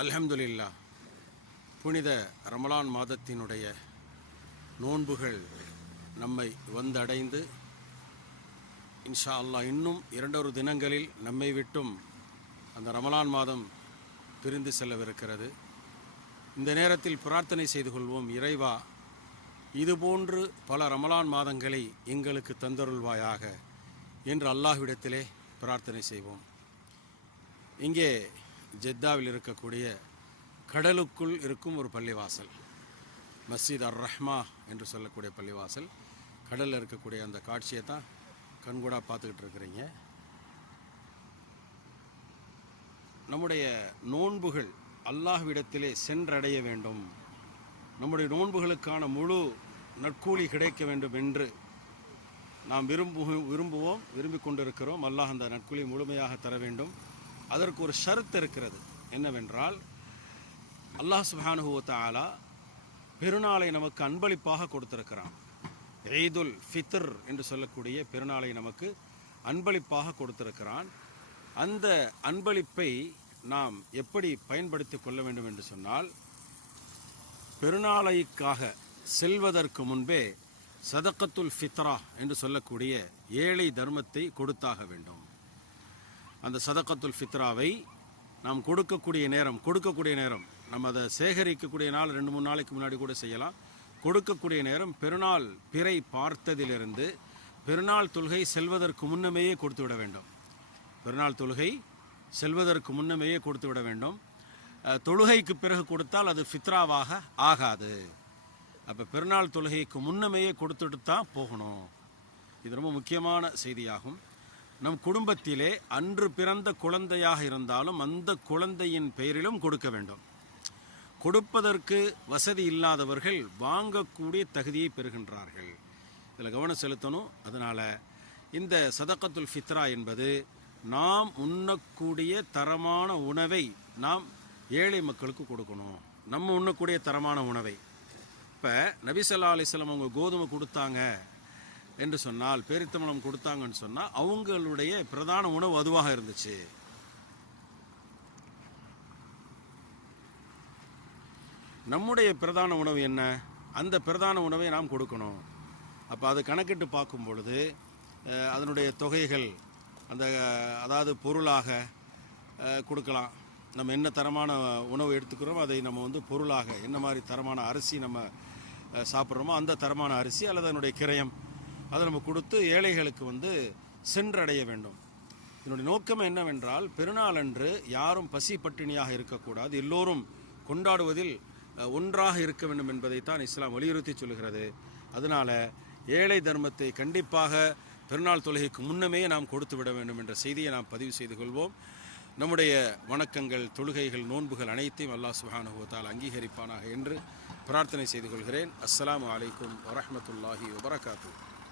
அல்ஹம்துலில்லாஹ். புனித ரமலான் மாதத்தினுடைய நோன்புகள் நம்மை வந்தடைந்து இன்ஷா அல்லாஹ் இன்னும் 2 தினங்களில் நம்மை விட்டும் அந்த ரமலான் மாதம் பிரிந்து செல்லவிருக்கிறது. இந்த நேரத்தில் பிரார்த்தனை செய்து கொள்வோம், இறைவா இதுபோன்று பல ரமலான் மாதங்களை எங்களுக்கு தந்தருள்வாயாக என்று அல்லாஹ்விடத்திலே பிரார்த்தனை செய்வோம். இங்கே ஜெத்தாவில் இருக்கக்கூடிய கடலுக்குள் இருக்கும் ஒரு பள்ளிவாசல், மஸ்ஜித் அர் ரஹ்மா என்று சொல்லக்கூடிய பள்ளிவாசல். கடலில் இருக்கக்கூடிய அந்த காட்சியை தான் கண்கூடாக பார்த்துக்கிட்டு இருக்கிறீங்க. நம்முடைய நோன்புகள் அல்லாஹ்விடத்திலே சென்றடைய வேண்டும், நம்முடைய நோன்புகளுக்கான முழு நற்கூலி கிடைக்க வேண்டும் என்று நாம் விரும்பிக் கொண்டிருக்கிறோம். அல்லாஹ் அந்த நற்கூலி முழுமையாக தர வேண்டும். அதற்கு ஒரு ஷர்த் இருக்கிறது. என்னவென்றால், அல்லாஹ் சுப்ஹானஹு வ தஆலா பெருநாளை நமக்கு அன்பளிப்பாக கொடுத்திருக்கிறான். ஈதுல் ஃபித்ர் என்று சொல்லக்கூடிய பெருநாளை நமக்கு அன்பளிப்பாக கொடுத்திருக்கிறான். அந்த அன்பளிப்பை நாம் எப்படி பயன்படுத்தி கொள்ள வேண்டும் என்று சொன்னால், பெருநாளைக்காக செல்வதற்கு முன்பே சதக்கத்துல் ஃபித்ரா என்று சொல்லக்கூடிய ஏழை தர்மத்தை கொடுத்தாக வேண்டும். அந்த சதக்கத்துல் ஃபித்ராவை நாம் கொடுக்கக்கூடிய நேரம் நம்ம அதை சேகரிக்கக்கூடிய நாள் 2-3 நாளைக்கு முன்னாடி கூட செய்யலாம். கொடுக்கக்கூடிய நேரம் பெருநாள் பிறை பார்த்ததிலிருந்து பெருநாள் தொழுகை செல்வதற்கு முன்னமேயே கொடுத்து விட வேண்டும். பெருநாள் தொழுகை செல்வதற்கு முன்னமேயே கொடுத்து விட வேண்டும். தொழுகைக்கு பிறகு கொடுத்தால் அது ஃபித்ராவாக ஆகாது. அப்போ பெருநாள் தொழுகைக்கு முன்னமேயே கொடுத்துட்டு தான் போகணும். இது ரொம்ப முக்கியமான செய்தியாகும். நம் குடும்பத்திலே அன்று பிறந்த குழந்தையாக இருந்தாலும் அந்த குழந்தையின் பெயரிலும் கொடுக்க வேண்டும். கொடுப்பதற்கு வசதி இல்லாதவர்கள் வாங்கக்கூடிய தகுதியை பெறுகின்றார்கள். இதில் கவனம் செலுத்தணும். அதனால் இந்த சதக்கத்துல் ஃபித்ரா என்பது நாம் உண்ணக்கூடிய தரமான உணவை நாம் ஏழை மக்களுக்கு கொடுக்கணும். நம்ம உண்ணக்கூடிய தரமான உணவை. இப்போ நபி ஸல்லல்லாஹு அலைஹி வஸல்லம் அவங்க கோதுமை கொடுத்தாங்க என்று சொன்னால், பேரித்தம்பழம் கொடுத்தாங்கன்னு சொன்னால், அவங்களுடைய பிரதான உணவு அதுவாக இருந்துச்சு. நம்முடைய பிரதான உணவு என்ன? அந்த பிரதான உணவை நாம் கொடுக்கணும். அப்போ அது கணக்கிட்டு பார்க்கும் பொழுது அதனுடைய தொகைகள் அதாவது பொருளாக கொடுக்கலாம். நம்ம என்ன தரமான உணவு எடுத்துக்கிறோமோ அதை நம்ம பொருளாக, என்ன மாதிரி தரமான அரிசி நம்ம சாப்பிட்றோமோ அந்த தரமான அரிசி அல்லது அதனுடைய கிரயம் அதை நம்ம கொடுத்து ஏழைகளுக்கு சென்றடைய வேண்டும். இதனுடைய நோக்கம் என்னவென்றால், பெருநாள் அன்று யாரும் பசி பட்டினியாக இருக்கக்கூடாது, எல்லோரும் கொண்டாடுவதில் ஒன்றாக இருக்க வேண்டும் என்பதைத்தான் இஸ்லாம் வலியுறுத்தி சொல்கிறது. அதனால் ஏழை தர்மத்தை கண்டிப்பாக பெருநாள் தொழுகைக்கு முன்னமே நாம் கொடுத்து விட வேண்டும் என்ற செய்தியை நாம் பதிவு செய்து கொள்வோம். நம்முடைய வணக்கங்கள், தொழுகைகள், நோன்புகள் அனைத்தையும் அல்லாஹ் சுப்ஹானஹு வ தஆலா அங்கீகரிப்பானாக என்று பிரார்த்தனை செய்து கொள்கிறேன். அஸ்ஸலாமு அலைக்கும் வரஹ்மத்துல்லாஹி வபரகாத்துஹு.